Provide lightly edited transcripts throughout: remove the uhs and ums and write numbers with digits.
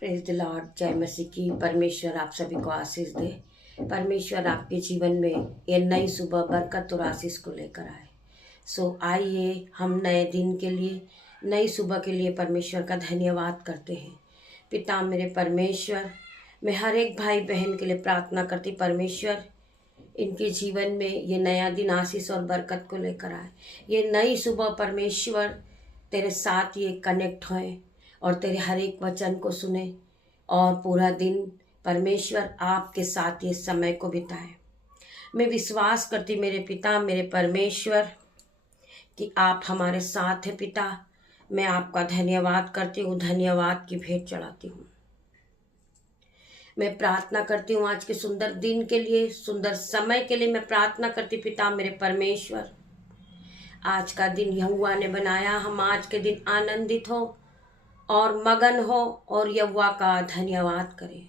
Praise the Lord. जय मसीह की। परमेश्वर आप सभी को आशीष दे। परमेश्वर आपके जीवन में ये नई सुबह बरकत और आशीष को लेकर आए। सो आइए हम नए दिन के लिए, नई सुबह के लिए परमेश्वर का धन्यवाद करते हैं। पिता मेरे परमेश्वर, मैं हर एक भाई बहन के लिए प्रार्थना करती, परमेश्वर इनके जीवन में ये नया दिन आशीष और बरकत को लेकर आए। ये नई सुबह परमेश्वर तेरे साथ ये कनेक्ट होए और तेरे हर एक वचन को सुने और पूरा दिन परमेश्वर आपके साथ ये समय को बिताए। मैं विश्वास करती मेरे पिता मेरे परमेश्वर कि आप हमारे साथ हैं। पिता मैं आपका धन्यवाद करती हूँ, धन्यवाद की भेंट चढ़ाती हूँ। मैं प्रार्थना करती हूँ आज के सुंदर दिन के लिए, सुंदर समय के लिए। मैं प्रार्थना करती पिता मेरे परमेश्वर, आज का दिन यहोवा ने बनाया, हम आज के दिन आनंदित हो और मगन हो और यहोवा का धन्यवाद करें।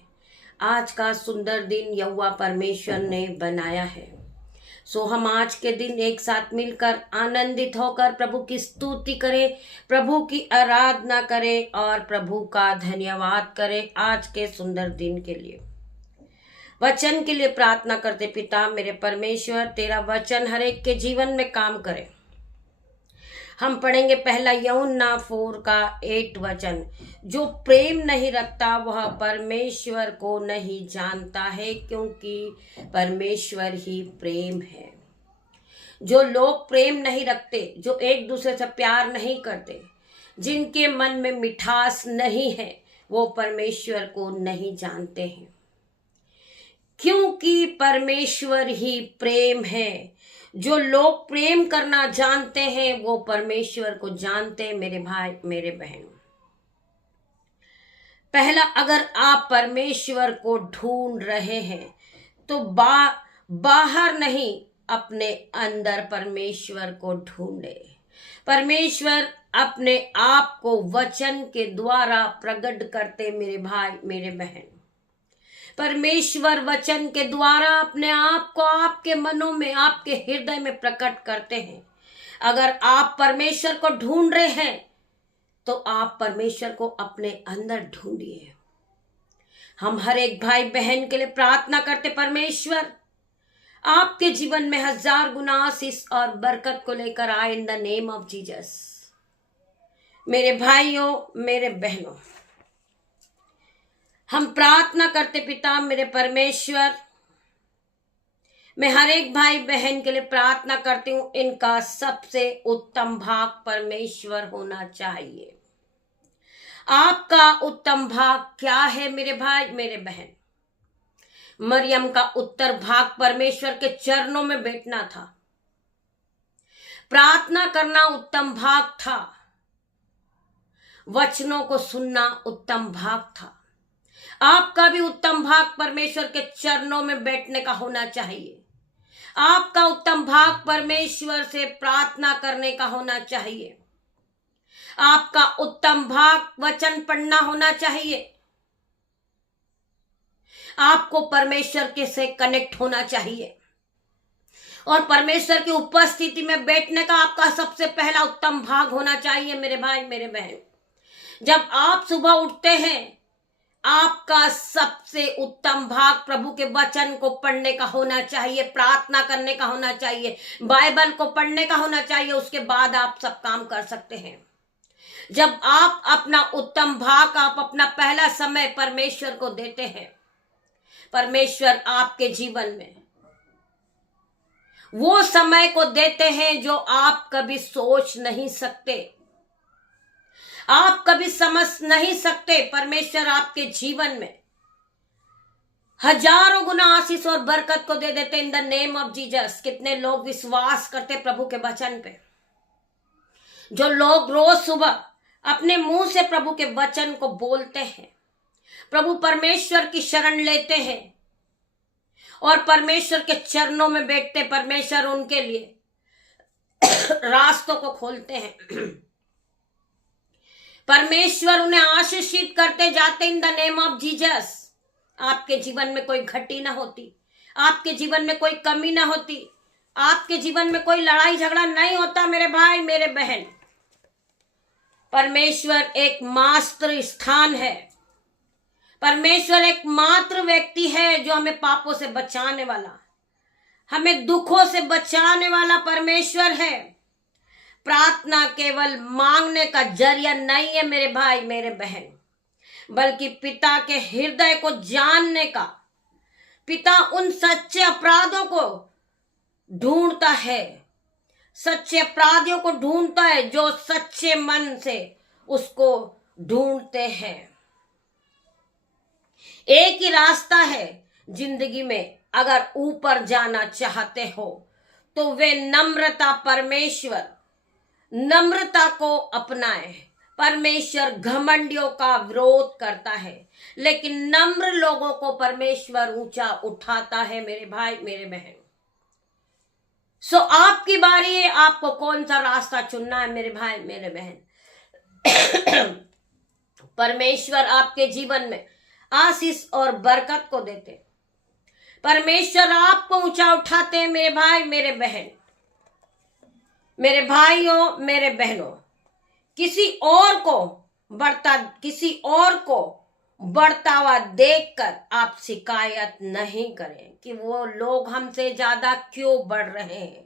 आज का सुंदर दिन यहोवा परमेश्वर ने बनाया है। सो हम आज के दिन एक साथ मिलकर आनंदित होकर प्रभु की स्तुति करें, प्रभु की आराधना करें और प्रभु का धन्यवाद करें आज के सुंदर दिन के लिए। वचन के लिए प्रार्थना करते पिता मेरे परमेश्वर, तेरा वचन हर एक के जीवन में काम करे। हम पढ़ेंगे पहला यूहन्ना 4 का 8 वचन। जो प्रेम नहीं रखता वह परमेश्वर को नहीं जानता है, क्योंकि परमेश्वर ही प्रेम है। जो लोग प्रेम नहीं रखते, जो एक दूसरे से प्यार नहीं करते, जिनके मन में मिठास नहीं है, वो परमेश्वर को नहीं जानते हैं, क्योंकि परमेश्वर ही प्रेम है। जो लोग प्रेम करना जानते हैं वो परमेश्वर को जानते हैं। मेरे भाई मेरे बहन, पहला, अगर आप परमेश्वर को ढूंढ रहे हैं तो बाहर नहीं, अपने अंदर परमेश्वर को ढूंढे। परमेश्वर अपने आप को वचन के द्वारा प्रकट करते मेरे भाई मेरे बहन। परमेश्वर वचन के द्वारा अपने आप को आपके मनों में, आपके हृदय में प्रकट करते हैं। अगर आप परमेश्वर को ढूंढ रहे हैं तो आप परमेश्वर को अपने अंदर ढूंढिए। हम हर एक भाई बहन के लिए प्रार्थना करते, परमेश्वर आपके जीवन में 1000 गुना आशीष और बरकत को लेकर आए इन द नेम ऑफ जीसस। मेरे भाइयों मेरे बहनों, हम प्रार्थना करते पिता मेरे परमेश्वर, मैं हर एक भाई बहन के लिए प्रार्थना करती हूँ, इनका सबसे उत्तम भाग परमेश्वर होना चाहिए। आपका उत्तम भाग क्या है मेरे भाई मेरे बहन? मरियम का उत्तर भाग परमेश्वर के चरणों में बैठना था, प्रार्थना करना उत्तम भाग था, वचनों को सुनना उत्तम भाग था। आपका भी उत्तम भाग परमेश्वर के चरणों में बैठने का होना चाहिए। आपका उत्तम भाग परमेश्वर से प्रार्थना करने का होना चाहिए। आपका उत्तम भाग वचन पढ़ना होना चाहिए। आपको परमेश्वर के से कनेक्ट होना चाहिए और परमेश्वर की उपस्थिति में बैठने का आपका सबसे पहला उत्तम भाग होना चाहिए। मेरे भाई मेरे बहन, जब आप सुबह उठते हैं, आपका सबसे उत्तम भाग प्रभु के वचन को पढ़ने का होना चाहिए, प्रार्थना करने का होना चाहिए, बाइबल को पढ़ने का होना चाहिए। उसके बाद आप सब काम कर सकते हैं। जब आप अपना उत्तम भाग, आप अपना पहला समय परमेश्वर को देते हैं, परमेश्वर आपके जीवन में वो समय को देते हैं जो आप कभी सोच नहीं सकते, आप कभी समझ नहीं सकते। परमेश्वर आपके जीवन में 1000 गुना आशीष और बरकत को दे देते इन द नेम ऑफ जीसस। कितने लोग विश्वास करते प्रभु के वचन पे? जो लोग रोज सुबह अपने मुंह से प्रभु के वचन को बोलते हैं, प्रभु परमेश्वर की शरण लेते हैं और परमेश्वर के चरणों में बैठते, परमेश्वर उनके लिए रास्तों को खोलते हैं। परमेश्वर उन्हें आशीषित करते जाते इन द नेम ऑफ जीसस। आपके जीवन में कोई घटी ना होती, आपके जीवन में कोई कमी ना होती, आपके जीवन में कोई लड़ाई झगड़ा नहीं होता। मेरे भाई मेरे बहन, परमेश्वर एक मास्टर स्थान है परमेश्वर एकमात्र व्यक्ति है जो हमें पापों से बचाने वाला, हमें दुखों से बचाने वाला परमेश्वर है। प्रार्थना केवल मांगने का जरिया नहीं है मेरे भाई मेरे बहन, बल्कि पिता के हृदय को जानने का। पिता उन सच्चे अपराधों को ढूंढता है, सच्चे अपराधियों को ढूंढता है जो सच्चे मन से उसको ढूंढते हैं। एक ही रास्ता है जिंदगी में, अगर ऊपर जाना चाहते हो तो वे नम्रता को अपनाएं। परमेश्वर घमंडियों का विरोध करता है, लेकिन नम्र लोगों को परमेश्वर ऊंचा उठाता है मेरे भाई मेरे बहन। सो आपकी बारी है, आपको कौन सा रास्ता चुनना है मेरे भाई मेरे बहन। परमेश्वर आपके जीवन में आशीष और बरकत को देते, परमेश्वर आपको ऊंचा उठाते हैं मेरे भाई मेरे बहन। मेरे भाइयों मेरे बहनों, किसी और को बढ़ता हुआ देखकर आप शिकायत नहीं करें कि वो लोग हमसे ज्यादा क्यों बढ़ रहे हैं,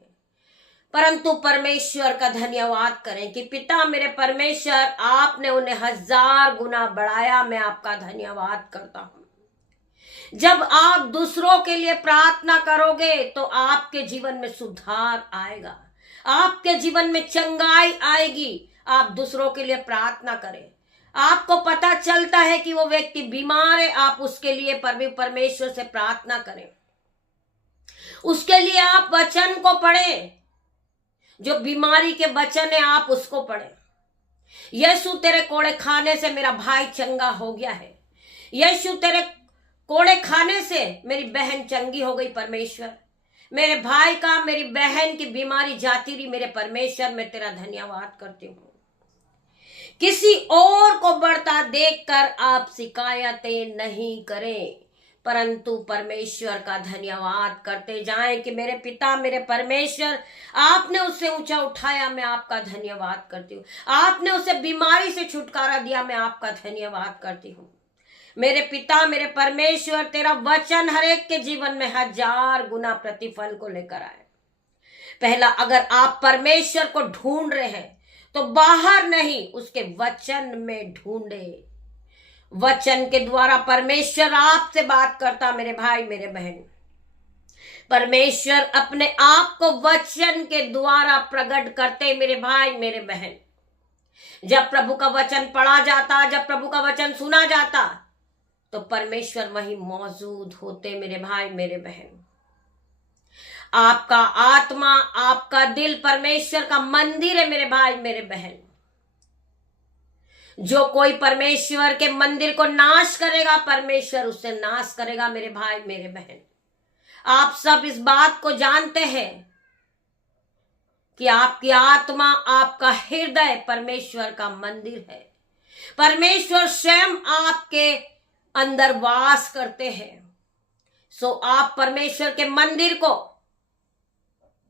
परंतु परमेश्वर का धन्यवाद करें कि पिता मेरे परमेश्वर, आपने उन्हें 1000 गुना बढ़ाया। मैं आपका धन्यवाद करता हूं। जब आप दूसरों के लिए प्रार्थना करोगे तो आपके जीवन में सुधार आएगा, आपके जीवन में चंगाई आएगी। आप दूसरों के लिए प्रार्थना करें, आपको पता चलता है कि वो व्यक्ति बीमार है, आप उसके लिए परमेश्वर से प्रार्थना करें, उसके लिए आप वचन को पढ़ें, जो बीमारी के वचन है आप उसको पढ़ें। यीशु तेरे कोड़े खाने से मेरा भाई चंगा हो गया है, यीशु तेरे कोड़े खाने से मेरी बहन चंगी हो गई। परमेश्वर, मेरे भाई का, मेरी बहन की बीमारी जाती रही। मेरे परमेश्वर, मैं तेरा धन्यवाद करती हूँ। किसी और को बढ़ता देखकर आप शिकायतें नहीं करें, परंतु परमेश्वर का धन्यवाद करते जाएं कि मेरे पिता मेरे परमेश्वर, आपने उसे ऊंचा उठाया, मैं आपका धन्यवाद करती हूँ। आपने उसे बीमारी से छुटकारा दिया, मैं आपका धन्यवाद करती हूँ। मेरे पिता मेरे परमेश्वर, तेरा वचन हर एक के जीवन में 1000 गुना प्रतिफल को लेकर आए। पहला, अगर आप परमेश्वर को ढूंढ रहे हैं तो बाहर नहीं, उसके वचन में ढूंढे। वचन के द्वारा परमेश्वर आपसे बात करता मेरे भाई मेरे बहन। परमेश्वर अपने आप को वचन के द्वारा प्रकट करते मेरे भाई मेरे बहन। जब प्रभु का वचन पढ़ा जाता, जब प्रभु का वचन सुना जाता, तो परमेश्वर वहीं मौजूद होते मेरे भाई मेरे बहन। आपका आत्मा, आपका दिल परमेश्वर का मंदिर है मेरे भाई मेरे बहन। जो कोई परमेश्वर के मंदिर को नाश करेगा, परमेश्वर उससे नाश करेगा मेरे भाई मेरे बहन। आप सब इस बात को जानते हैं कि आपकी आत्मा, आपका हृदय परमेश्वर का मंदिर है। परमेश्वर स्वयं आपके अंदर वास करते हैं। सो आप परमेश्वर के मंदिर को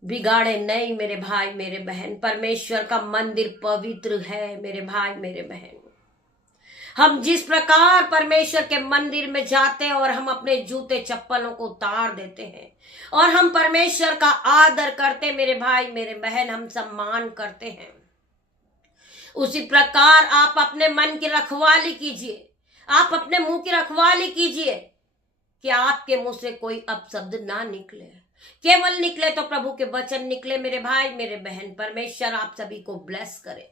बिगाड़े नहीं मेरे भाई मेरे बहन। परमेश्वर का मंदिर पवित्र है मेरे भाई मेरे बहन। हम जिस प्रकार परमेश्वर के मंदिर में जाते हैं और हम अपने जूते चप्पलों को उतार देते हैं और हम परमेश्वर का आदर करते मेरे भाई मेरे बहन, हम सम्मान करते हैं, उसी प्रकार आप अपने मन की रखवाली कीजिए, आप अपने मुंह की रखवाली कीजिए कि आपके मुंह से कोई अपशब्द ना निकले, केवल निकले तो प्रभु के वचन निकले मेरे भाई मेरे बहन। परमेश्वर आप सभी को ब्लेस करे,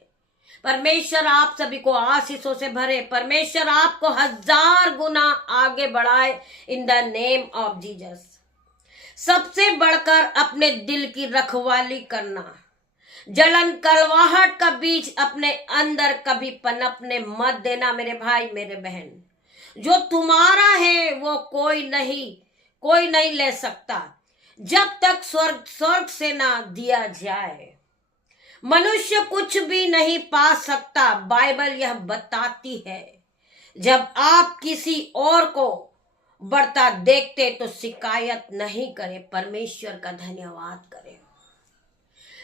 परमेश्वर आप सभी को आशीषों से भरे, परमेश्वर आपको 1000 गुना आगे बढ़ाए इन द नेम ऑफ जीसस। सबसे बढ़कर अपने दिल की रखवाली करना, जलन कलवाहट का बीज अपने अंदर कभी पनपने मत देना मेरे भाई मेरे बहन। जो तुम्हारा है वो कोई नहीं ले सकता जब तक स्वर्ग से ना दिया जाए। मनुष्य कुछ भी नहीं पा सकता, बाइबल यह बताती है। जब आप किसी और को बढ़ता देखते तो शिकायत नहीं करें, परमेश्वर का धन्यवाद करें।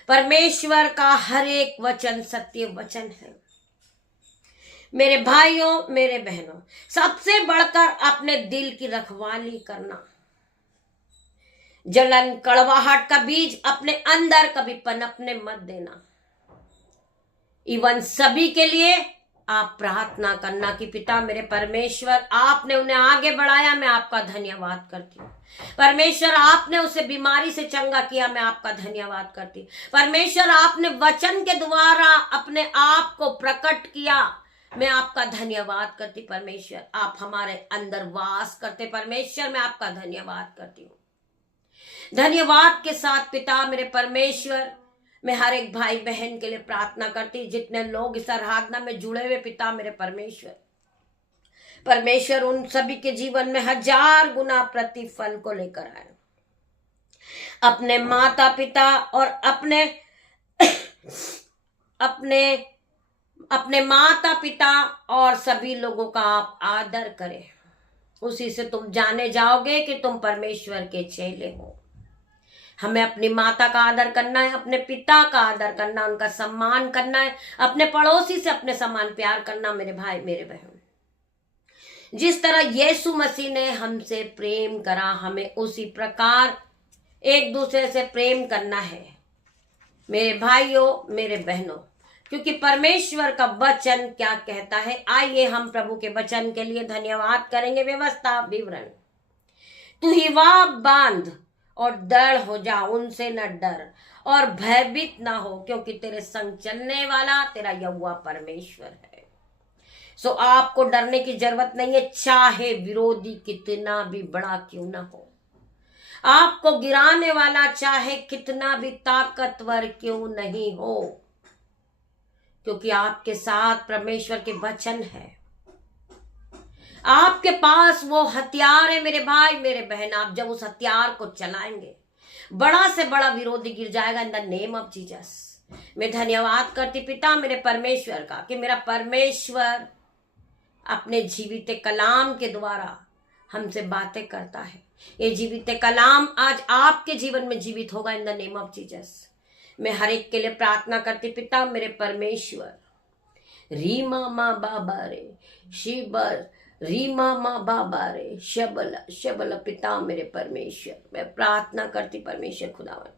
परमेश्वर का हर एक वचन सत्य वचन है। मेरे भाइयों, मेरे बहनों, सबसे बढ़कर अपने दिल की रखवाली करना। जलन कड़वाहट का बीज अपने अंदर कभी पनपने मत देना। इवन सभी के लिए आप प्रार्थना करना कि पिता मेरे परमेश्वर, आपने उन्हें आगे बढ़ाया, मैं आपका धन्यवाद करती हूँ। परमेश्वर, आपने उसे बीमारी से चंगा किया, मैं आपका धन्यवाद करती हूँ। परमेश्वर, आपने वचन के द्वारा अपने आप को प्रकट किया, मैं आपका धन्यवाद करती। परमेश्वर, आप हमारे अंदर वास करते। परमेश्वर, मैं आपका धन्यवाद करती हूँ। धन्यवाद के साथ पिता मेरे परमेश्वर, मैं हर एक भाई बहन के लिए प्रार्थना करती, जितने लोग इस आराधना में जुड़े हुए पिता मेरे परमेश्वर, परमेश्वर उन सभी के जीवन में 1000 गुना प्रतिफल को लेकर आए। अपने माता पिता और अपने माता पिता और सभी लोगों का आप आदर करें। उसी से तुम जाने जाओगे कि तुम परमेश्वर के चेले हो। हमें अपनी माता का आदर करना है, अपने पिता का आदर करना, उनका सम्मान करना है, अपने पड़ोसी से अपने समान प्यार करना। मेरे भाई मेरे बहन, जिस तरह यीशु मसीह ने हमसे प्रेम करा, हमें उसी प्रकार एक दूसरे से प्रेम करना है मेरे भाइयों, मेरे बहनों। क्योंकि परमेश्वर का वचन क्या कहता है, आइए हम प्रभु के वचन के लिए धन्यवाद करेंगे। व्यवस्था विवरण, तू ही वाह बांध और दृढ़ हो जा, उनसे न डर और भयभीत ना हो, क्योंकि तेरे संग चलने वाला तेरा यहोवा परमेश्वर है। सो आपको डरने की जरूरत नहीं है, चाहे विरोधी कितना भी बड़ा क्यों ना हो, आपको गिराने वाला चाहे कितना भी ताकतवर क्यों नहीं हो, क्योंकि आपके साथ परमेश्वर के वचन है। आपके पास वो हथियार है मेरे भाई मेरे बहन। आप जब उस हथियार को चलाएंगे, बड़ा से बड़ा विरोधी गिर जाएगा इन द नेम ऑफ जीसस। मैं धन्यवाद करती पिता मेरे परमेश्वर का कि मेरा परमेश्वर अपने जीवित कलाम के द्वारा हमसे बातें करता है। ये जीवित कलाम आज आपके जीवन में जीवित होगा इन द नेम ऑफ जीसस। मैं हर एक के लिए प्रार्थना करती पिता मेरे परमेश्वर, रीमा माँ बाबा रे शिबर, रीमा माँ बाबा रे शबल शबल, पिता मेरे परमेश्वर मैं प्रार्थना करती परमेश्वर खुदावन,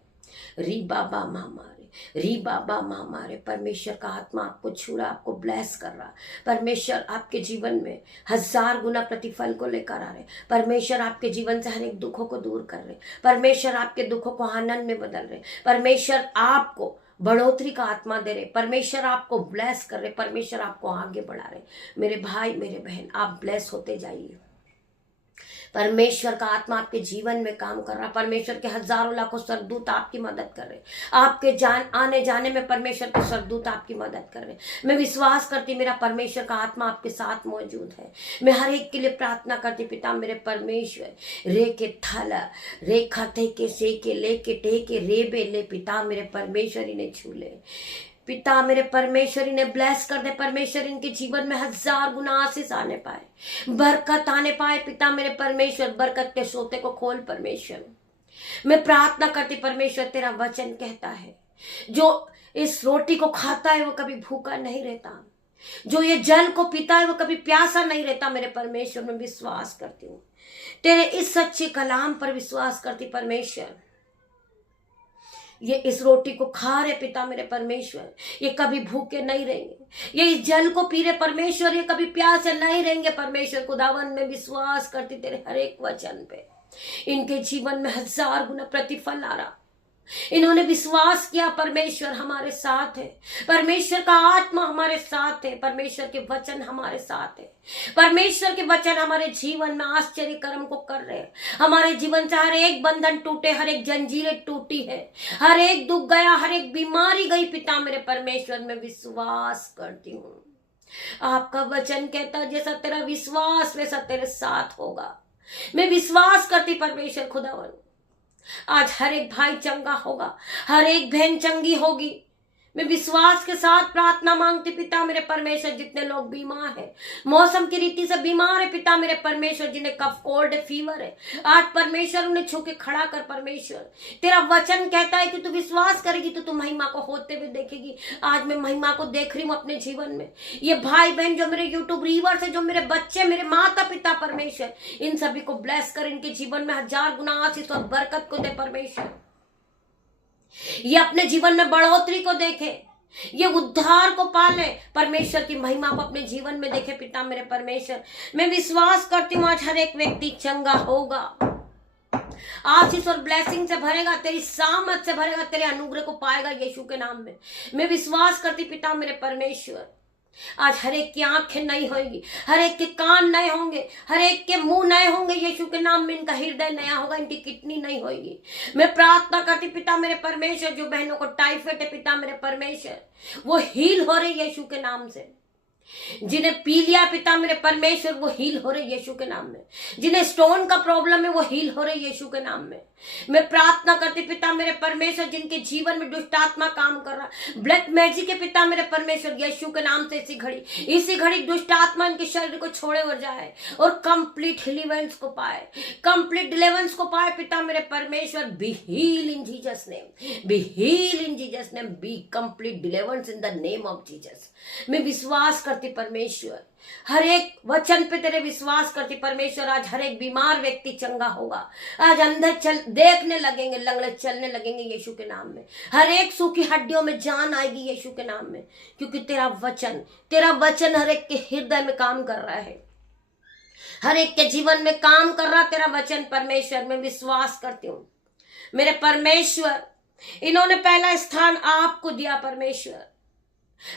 री बाबा मामा रे, री बाबा मामा रे। परमेश्वर का आत्मा आपको छू रहा, आपको ब्लेस कर रहा। परमेश्वर आपके जीवन में 1000 गुना प्रतिफल को लेकर आ रहे। परमेश्वर आपके जीवन से हर एक दुखों को दूर कर रहे। परमेश्वर आपके दुखों को आनंद में बदल रहे। परमेश्वर आपको बढ़ोतरी का आत्मा दे रहे। परमेश्वर आपको ब्लेस कर रहे। परमेश्वर आपको आगे बढ़ा रहे। मेरे भाई मेरे बहन, आप ब्लेस होते जाइए। परमेश्वर का आत्मा आपके जीवन में काम कर रहा। परमेश्वर के हजारों लाखों सरदूत आपकी मदद कर रहे। आपके आने जाने में परमेश्वर के सरदूत आपकी मदद कर रहे। मैं विश्वास करती मेरा परमेश्वर का आत्मा आपके साथ मौजूद है। मैं हर एक के लिए प्रार्थना करती पिता मेरे परमेश्वर, रे के थाला रे खाते के से के ले के टे के रे बे ले, पिता मेरे परमेश्वर इन्हें छू ले। पिता मेरे परमेश्वर इन्हें ब्लेस कर दे। परमेश्वर इनके जीवन में 1000 गुना आशीष आने पाए, बरकत आने पाए। पिता मेरे परमेश्वर बरकत के सोते को खोल। परमेश्वर मैं प्रार्थना करती परमेश्वर, तेरा वचन कहता है जो इस रोटी को खाता है वो कभी भूखा नहीं रहता, जो ये जल को पीता है वो कभी प्यासा नहीं रहता। मेरे परमेश्वर मैं विश्वास करती हूँ, तेरे इस सच्चे कलाम पर विश्वास करती परमेश्वर। ये इस रोटी को खा रहे पिता मेरे परमेश्वर, ये कभी भूखे नहीं रहेंगे। ये इस जल को पी रहे परमेश्वर, ये कभी प्यासे नहीं रहेंगे। परमेश्वर खुदावन में विश्वास करती तेरे हर एक वचन पे। इनके जीवन में 1000 गुना प्रतिफल आ रहा। इन्होंने विश्वास किया परमेश्वर हमारे साथ है, परमेश्वर का आत्मा हमारे साथ है, परमेश्वर के वचन हमारे साथ है। परमेश्वर के वचन हमारे जीवन में आश्चर्य कर्म को कर रहे हैं। हमारे जीवन से हर एक बंधन टूटे, हर एक जंजीरें टूटी है, हर एक दुख गया, हर एक बीमारी गई। पिता मेरे परमेश्वर में विश्वास करती हूँ, आपका वचन कहता है जैसा तेरा विश्वास वैसा तेरे साथ होगा। मैं विश्वास करती परमेश्वर खुदावन, आज हर एक भाई चंगा होगा, हर एक बहन चंगी होगी। मैं विश्वास के साथ प्रार्थना मांगती पिता मेरे परमेश्वर, जितने लोग बीमार हैं, मौसम की रीति से बीमार है पिता मेरे परमेश्वर, जिन्हें कफ कोल्ड फीवर है, आज परमेश्वर उन्हें छू के खड़ा कर परमेश्वर। तेरा वचन कहता है कि तू विश्वास करेगी तो तू महिमा को होते हुए देखेगी। आज मैं महिमा को देख रही हूँ अपने जीवन में। ये भाई बहन जो मेरे यूट्यूब रीवर्स है, जो मेरे बच्चे, मेरे माता पिता परमेश्वर, इन सभी को ब्लेस कर, इनके जीवन में 1000 गुना आशीष और बरकत को दे परमेश्वर। ये अपने जीवन में बढ़ोतरी को देखे, ये उद्धार को पाले, परमेश्वर की महिमा को अपने जीवन में देखे पिता मेरे परमेश्वर। मैं विश्वास करती हूँ आज हर एक व्यक्ति चंगा होगा, आशीष और ब्लेसिंग से भरेगा, तेरी सामर्थ से भरेगा, तेरे अनुग्रह को पाएगा यीशु के नाम में। मैं विश्वास करती पिता मेरे परमेश्वर, आज हर एक की आंखें नई होगी, हर एक के कान नए होंगे, हर एक के मुंह नए होंगे यीशु के नाम में। इनका हृदय नया होगा, इनकी किडनी नई होगी। मैं प्रार्थना करती पिता मेरे परमेश्वर, जो बहनों को टाइफाइड है पिता मेरे परमेश्वर, वो हील हो रही यीशु के नाम से। जिन्हें पी लिया पिता मेरे परमेश्वर, वो हील हो रहे यीशु के नाम में। जिन्हें स्टोन का प्रॉब्लम है, वो हील हो रहे यीशु के नाम में। मैं प्रार्थना करती पिता मेरे परमेश्वर, जिनके जीवन में दुष्ट आत्मा काम कर रहा, ब्लैक मैजिक के पिता मेरे परमेश्वर, यीशु के नाम से इसी घड़ी दुष्ट आत्मा इनके शरीर को छोड़े और जाए और कंप्लीट डिलीवरेंस को पाए, कंप्लीट डिलीवरेंस को पाए पिता मेरे परमेश्वर। Be healed in Jesus name, be healed in Jesus name, be complete deliverance in the name of Jesus. मैं विश्वास करती परमेश्वर, हर एक वचन पे तेरे विश्वास करती परमेश्वर। आज हर एक बीमार व्यक्ति चंगा होगा, आज अंधे देखने लगेंगे, लंगड़े चलने लगेंगे यीशु के नाम में। हर एक सूखी हड्डियों में जान आएगी यीशु के नाम में, क्योंकि तेरा वचन हर एक के हृदय में काम कर रहा है, हर एक के जीवन में काम कर रहा तेरा वचन परमेश्वर। मैं विश्वास करती हूँ मेरे परमेश्वर, इन्होंने पहला स्थान आपको दिया परमेश्वर,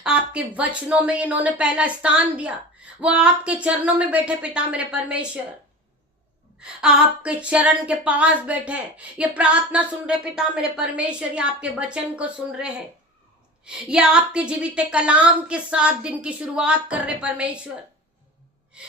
आपके वचनों में इन्होंने पहला स्थान दिया। वो आपके चरणों में बैठे पिता मेरे परमेश्वर, आपके चरण के पास बैठे, ये प्रार्थना सुन रहे पिता मेरे परमेश्वर, ये आपके वचन को सुन रहे हैं, ये आपके जीवित कलाम के साथ दिन की शुरुआत कर रहे परमेश्वर।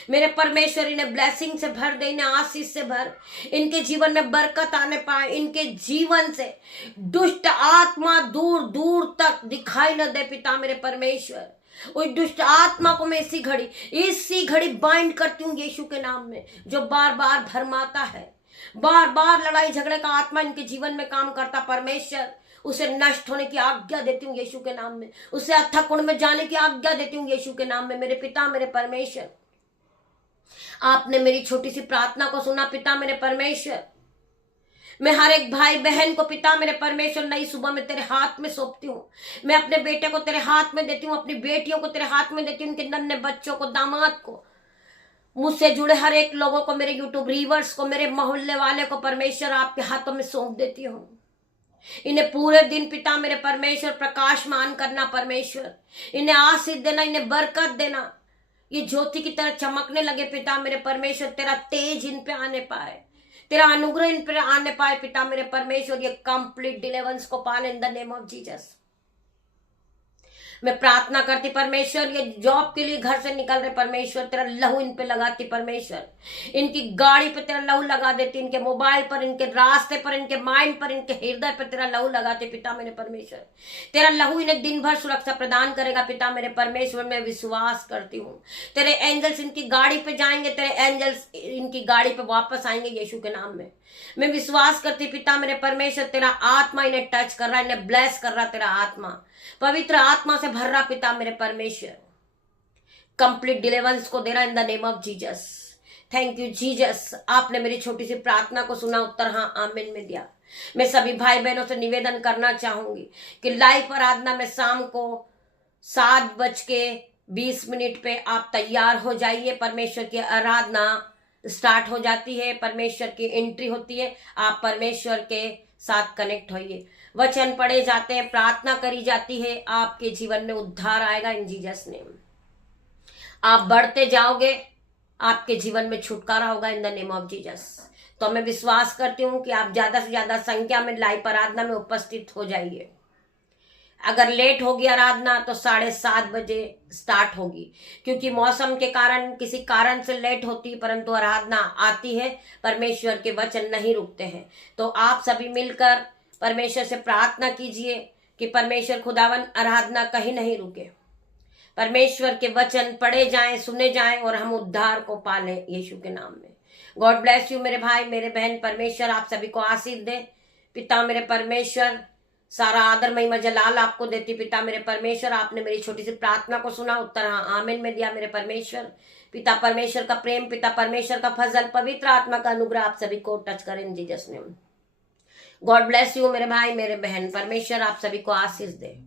मेरे परमेश्वर इन्हें ब्लेसिंग से भर दे, इन्हें आशीष से भर, इनके जीवन में बरकत आने पाए, इनके जीवन से दुष्ट आत्मा दूर दूर तक दिखाई न दे पिता मेरे परमेश्वर। उस दुष्ट आत्मा को मैं इसी घड़ी बाइंड करती हूँ यीशु के नाम में, जो बार बार भरमाता है, बार बार लड़ाई झगड़े का आत्मा इनके जीवन में काम करता परमेश्वर, उसे नष्ट होने की आज्ञा देती हूँ यीशु के नाम में, उसे अथक कुंड में जाने की आज्ञा देती हूँ यीशु के नाम में। मेरे पिता मेरे परमेश्वर, आपने मेरी छोटी सी प्रार्थना को सुना पिता मेरे परमेश्वर। मैं हर एक भाई बहन को पिता मेरे परमेश्वर नई सुबह में तेरे हाथ में सौंपती हूँ। मैं अपने बेटे को तेरे हाथ में देती हूँ, अपनी बेटियों को तेरे हाथ में देती हूँ, उनके नन्हे बच्चों को, दामाद को, मुझसे जुड़े हर एक लोगों को, मेरे यूट्यूब रीवर्स को, मेरे मोहल्ले वाले को परमेश्वर आपके हाथों में सौंप देती हूँ। इन्हें पूरे दिन पिता मेरे परमेश्वर प्रकाशमान करना परमेश्वर, इन्हें आशीष देना, इन्हें बरकत देना, ये ज्योति की तरह चमकने लगे पिता मेरे परमेश्वर। तेरा तेज इन पे आने पाए, तेरा अनुग्रह इन पे आने पाए पिता मेरे परमेश्वर। ये कंप्लीट डिलीवरेंस को पाले इन द नेम ऑफ जीसस। मैं प्रार्थना करती परमेश्वर, ये जॉब के लिए घर से निकल रहे परमेश्वर, तेरा लहू इन पे लगाती परमेश्वर, इनकी गाड़ी पे तेरा लहू लगा देती, इनके मोबाइल पर, इनके रास्ते पर, इनके माइंड पर, इनके हृदय पर तेरा लहू लगाते पिता मेरे परमेश्वर। तेरा लहू इन्हें दिन भर सुरक्षा प्रदान करेगा पिता मेरे परमेश्वर। मैं विश्वास करती हूँ तेरे एंजल्स इनकी गाड़ी पे जाएंगे, तेरे एंजल्स इनकी गाड़ी पे वापस आएंगे यीशु के नाम में। मैं विश्वास करती पिता मेरे परमेश्वर, तेरा आत्मा इन्हें टच कर रहा, इन्हें ब्लेस कर रहा, तेरा आत्मा पवित्र आत्मा से भर रहा पिता मेरे परमेश्वर, कंप्लीट डिलीवरेंस को दे रहा इन the name of Jesus. Thank you Jesus, आपने मेरी छोटी सी प्रार्थना को सुना, उत्तर हाँ आमीन में दिया। मैं सभी भाई बहनों से निवेदन करना चाहूंगी कि लाइव आराधना में शाम को 7:20 पे आप तैयार हो जाइए। परमेश्वर की आराधना स्टार्ट हो जाती है, परमेश्वर की एंट्री होती है, आप परमेश्वर के साथ कनेक्ट होइए। वचन पढ़े जाते हैं, प्रार्थना करी जाती है, आपके जीवन में उद्धार आएगा इन जीसस नेम। आप बढ़ते जाओगे, आपके जीवन में छुटकारा होगा इन द नेम ऑफ जीसस। तो मैं विश्वास करती हूँ कि आप ज्यादा से ज्यादा संख्या में लाइव आराधना में उपस्थित हो जाइए। अगर लेट होगी आराधना तो 7:30 बजे स्टार्ट होगी, क्योंकि मौसम के कारण किसी कारण से लेट होती है, परंतु आराधना आती है, परमेश्वर के वचन नहीं रुकते हैं। तो आप सभी मिलकर परमेश्वर से प्रार्थना कीजिए कि परमेश्वर खुदावन आराधना कहीं नहीं रुके, परमेश्वर के वचन पढ़े जाएं, सुने जाएं और हम उद्धार को पालें यीशु के नाम में। गॉड ब्लेस यू मेरे भाई मेरे बहन, परमेश्वर आप सभी को आशीष दे। पिता मेरे परमेश्वर, सारा आदर महिमा जलाल आपको देती। पिता मेरे परमेश्वर, आपने मेरी छोटी सी प्रार्थना को सुना, उत्तर हाँ आमीन में दिया मेरे परमेश्वर। पिता परमेश्वर का प्रेम, पिता परमेश्वर का फजल, पवित्र आत्मा का अनुग्रह आप सभी को टच करें इन Jesus name. God bless you मेरे भाई मेरे बहन, परमेश्वर आप सभी को आशीष दे।